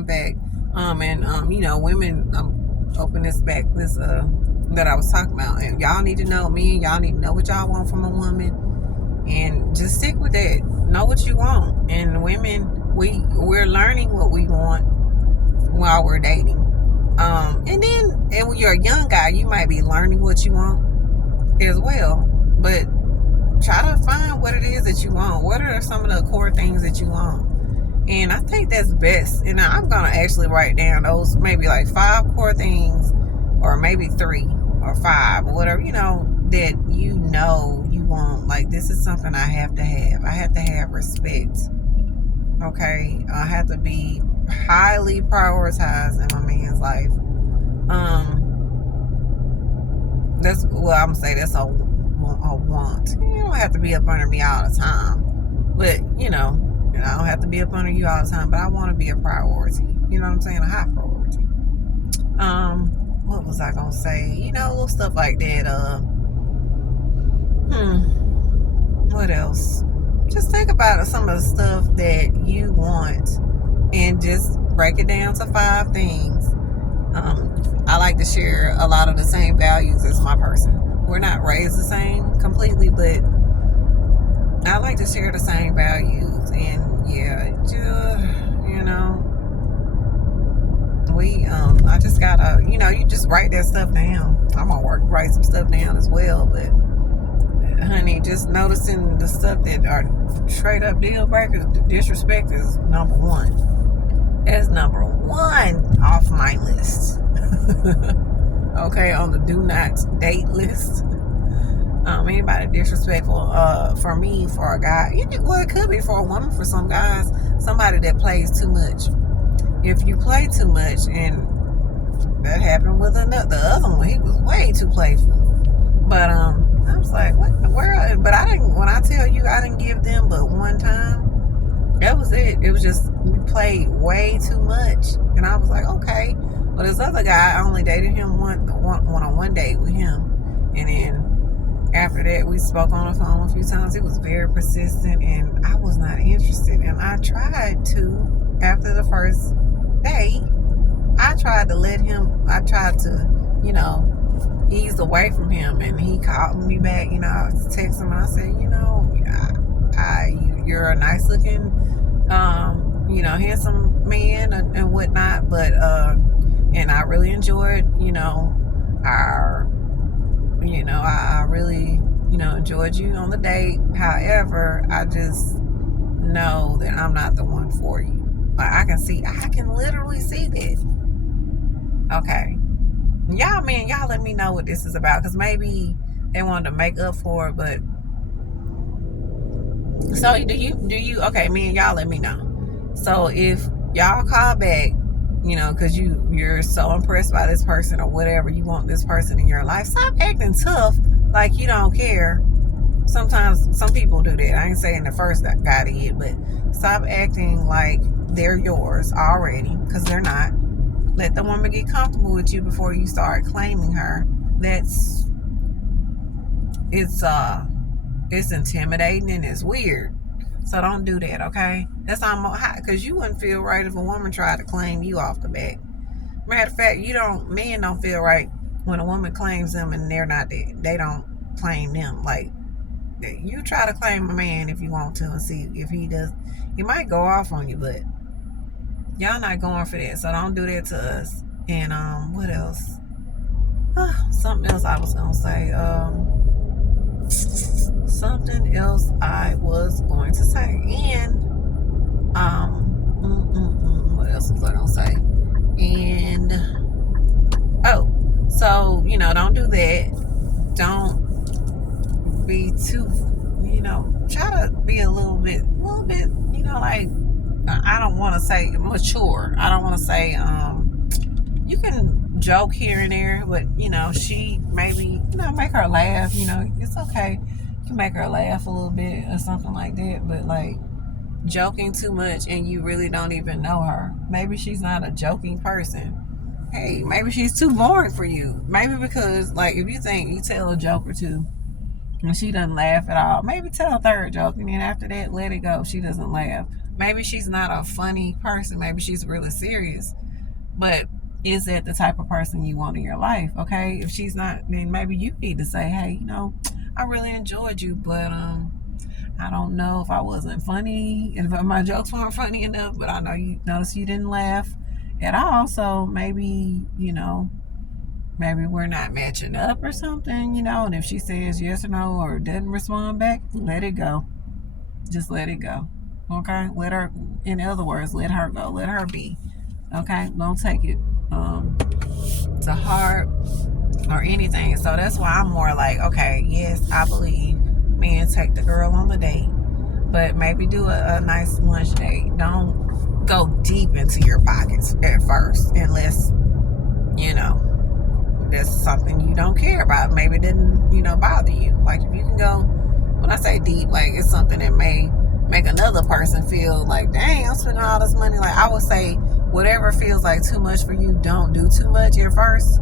come back. Women, open this back, this that I was talking about, and y'all need to know, y'all need to know what y'all want from a woman, and just stick with that. Know what you want. And women, we're learning what we want while we're dating. And when you're a young guy, you might be learning what you want as well. But try to find what it is that you want. What are some of the core things that you want? And I think that's best. And I'm going to actually write down those maybe like 5 core things, or maybe 3 or 5 or whatever, that you want. Like, this is something I have to have. I have to have respect. Okay? I have to be highly prioritized in my man's life. That's well, I'm gonna say that's a want. You don't have to be up under me all the time, but I don't have to be up under you all the time. But I want to be a priority. You know what I'm saying? A high priority. What was I gonna say? Little stuff like that. What else? Just think about some of the stuff that you want, and just break it down to 5 things. I like to share a lot of the same values as my person. We're not raised the same completely, but I like to share the same values. And I just gotta, you just write that stuff down. I'm gonna write some stuff down as well, but honey, just noticing the stuff that are straight up deal breakers. Disrespect is number 1. That's number 1 off my list. Okay, on the do not date list. Anybody disrespectful for me, for a guy, it could be for a woman, for some guys, somebody that plays too much. If you play too much, and that happened with the other one, he was way too playful. But I was like, what in the world? But I didn't. When I tell you, I didn't give them but one time. That was it. It was just, we played way too much, and I was like, okay. Well, this other guy, I only dated him on one date with him, and then after that, we spoke on the phone a few times. He was very persistent, and I was not interested. And I tried to, after the first date, I tried to ease away from him, and he called me back. I texted him, and I said, you're a nice looking, handsome man and whatnot, but and I really enjoyed, I really, enjoyed you on the date. However, I just know that I'm not the one for you. Like, I can literally see that. Okay. Y'all let me know what this is about, because maybe they wanted to make up for it, but so do you, okay, me and y'all let me know. So if y'all call back, because you're so impressed by this person or whatever, you want this person in your life, stop acting tough like you don't care. Sometimes some people do that. I ain't saying the first guy did, but stop acting like they're yours already, because they're not. Let the woman get comfortable with you before you start claiming her. It's intimidating, and it's weird. So don't do that, okay? That's almost hot, because you wouldn't feel right if a woman tried to claim you off the bat. Matter of fact, men don't feel right when a woman claims them and they're not there. They don't claim them. Like, you try to claim a man if you want to, and see if he does. He might go off on you, but y'all not going for that. So don't do that to us. And what else? Something else I was gonna say. Something else I was going to say. And what else was I gonna say? And so don't do that. Don't be too, try to be a little bit, like, I don't want to say mature. I don't want to say you can joke here and there, but she maybe make her laugh. It's okay. You can make her laugh a little bit or something like that. But like, joking too much and you really don't even know her. Maybe she's not a joking person. Hey, maybe she's too boring for you. Maybe because, like, if you think you tell a joke or two and she doesn't laugh at all, maybe tell a third joke, and then after that, let it go. She doesn't laugh. maybe she's not a funny person. Maybe she's really serious. But is that the type of person you want in your life? Okay, if she's not, then maybe you need to say, hey, I really enjoyed you, but I don't know if I wasn't funny and if my jokes weren't funny enough, but I know you noticed you didn't laugh at all. So maybe, maybe we're not matching up or something, and if she says yes or no or doesn't respond back, let it go. Just let it go. Okay? Let her, in other words, let her go. Let her be. Okay? Don't take it to heart or anything. So that's why I'm more like, okay, yes, I believe men take the girl on the date, but maybe do a nice lunch date. Don't go deep into your pockets at first unless, there's something you don't care about. Maybe it didn't, bother you. Like if you can go, when I say deep, like it's something that may make another person feel like, dang, I'm spending all this money. Like I would say, whatever feels like too much for you, don't do too much at first.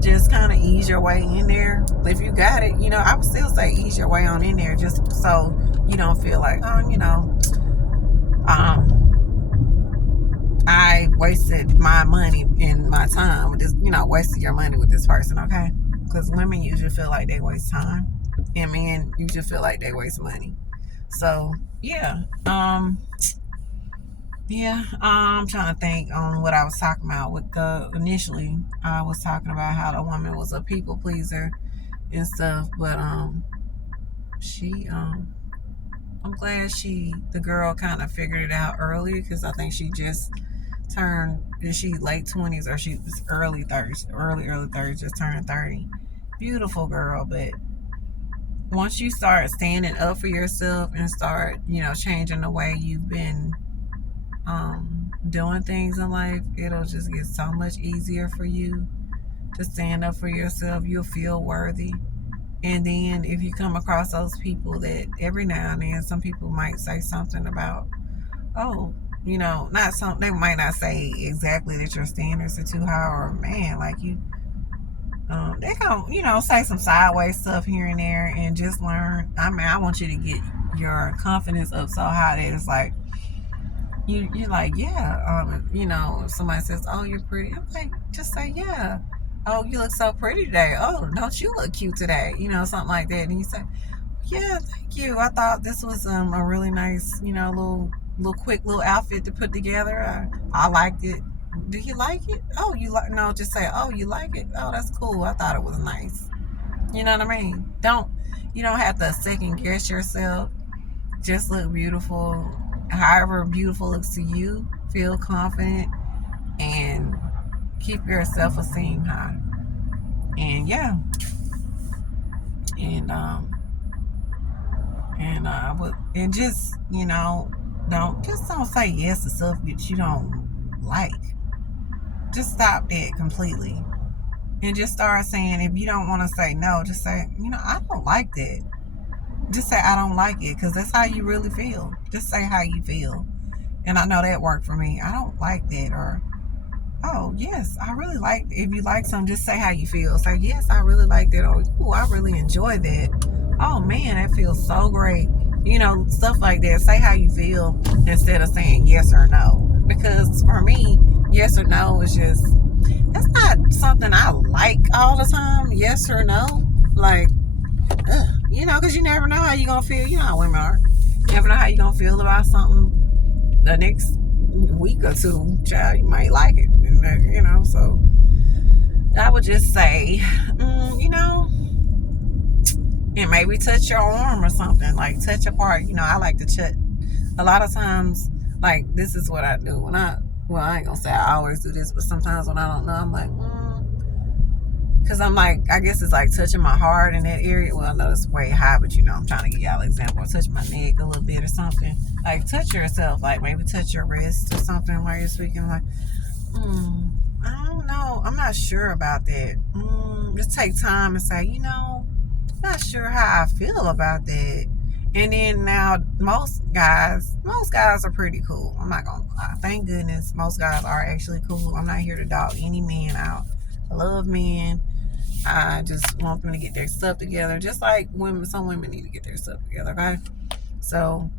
Just kind of ease your way in there. If you got it, I would still say ease your way on in there just so you don't feel like, I wasted my money and my time with this, wasted your money with this person, okay? Because women usually feel like they waste time and men usually feel like they waste money. So, yeah. I'm trying to think on what I was talking about with initially I was talking about how the woman was a people pleaser and stuff, but she I'm glad the girl kind of figured it out early because I think she just turned, is she late 20s or she was early 30s, early 30s, just turned 30. Beautiful girl, but once you start standing up for yourself and start, changing the way you've been doing things in life, it'll just get so much easier for you to stand up for yourself. You'll feel worthy. And then if you come across those people that every now and then some people might say something about, oh, not some, they might not say exactly that your standards are too high or man, like you, they gonna, say some sideways stuff here and there and just learn. I mean, I want you to get your confidence up so high that it's like, you're like, yeah, if somebody says, oh, you're pretty, I'm like, just say, yeah. Oh, you look so pretty today. Oh, don't you look cute today? Something like that. And you say, yeah, thank you. I thought this was a really nice, little quick little outfit to put together. I liked it. Do you like it? Oh, no, just say, oh, you like it? Oh, that's cool. I thought it was nice. You know what I mean? You don't have to second guess yourself. Just look beautiful. However beautiful looks to you, feel confident and keep your self-esteem high. And yeah. And just, don't say yes to stuff that you don't like. Just stop that completely. And just start saying, if you don't want to say no, just say, I don't like that. Just say, I don't like it, because that's how you really feel. Just say how you feel. And I know that worked for me. I don't like that. Or, oh, yes, I really like, if you like something, just say how you feel. Say, yes, I really like that. Or, oh, I really enjoy that. Oh, man, that feels so great. Stuff like that. Say how you feel instead of saying yes or no. Because for me, yes or no is just, that's not something I like all the time. Yes or no. Like, because you never know how you're going to feel. You know how women are. You never know how you're going to feel about something the next week or two. Child, you might like it. So I would just say, and maybe touch your arm or something. Like, touch a part. I like to touch. A lot of times, like, this is what I do. When I ain't going to say I always do this, but sometimes when I don't know, I'm like, because I'm like, I guess it's like touching my heart in that area. Well, I know it's way high, but I'm trying to give y'all an example. Touch my neck a little bit or something. Like, touch yourself. Like, maybe touch your wrist or something while you're speaking. Like, I don't know. I'm not sure about that. Just take time and say, not sure how I feel about that. And then now, most guys are pretty cool. I'm not going to lie. Thank goodness most guys are actually cool. I'm not here to dog any man out. I love men. I just want them to get their stuff together. Just like women, some women need to get their stuff together, okay? So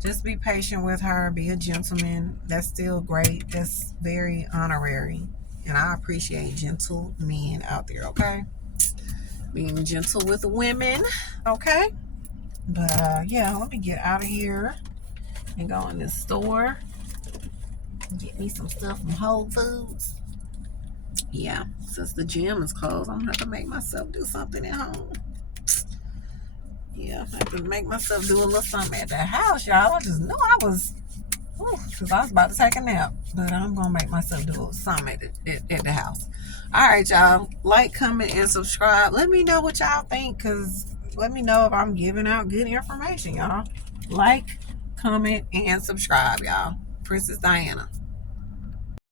Just be patient with her. Be a gentleman. That's still great. That's very honorary. And I appreciate gentle men out there, okay? Being gentle with women, okay? But yeah, let me get out of here and go in this store. Get me some stuff from Whole Foods. Yeah, since the gym is closed, I'm gonna have to make myself do something at home. Yeah, I have to make myself do a little something at the house, y'all. I just knew I was, because I was about to take a nap. But I'm gonna make myself do something at the house. All right, y'all. Like, comment, and subscribe. Let me know what y'all think, because let me know if I'm giving out good information, y'all. Like, comment, and subscribe, y'all. Princess Diana.